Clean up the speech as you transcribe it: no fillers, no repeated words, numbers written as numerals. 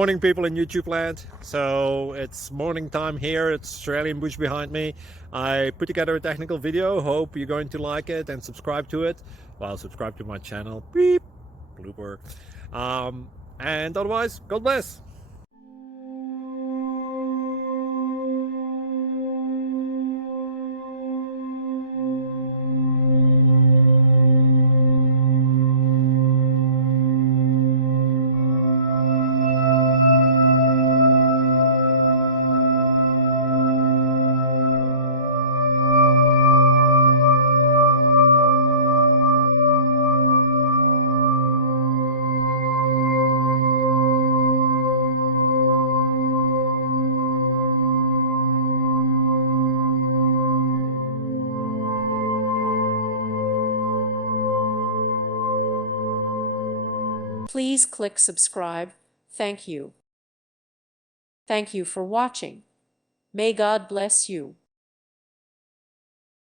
Morning, people in YouTube land. So it's morning time here. It's Australian bush behind me. I put together a technical video. Hope you're going to like it and subscribe to it. Well, subscribe to my channel. Beep. Blooper. And otherwise, God bless. Please click subscribe. Thank you. Thank you for watching. May God bless you.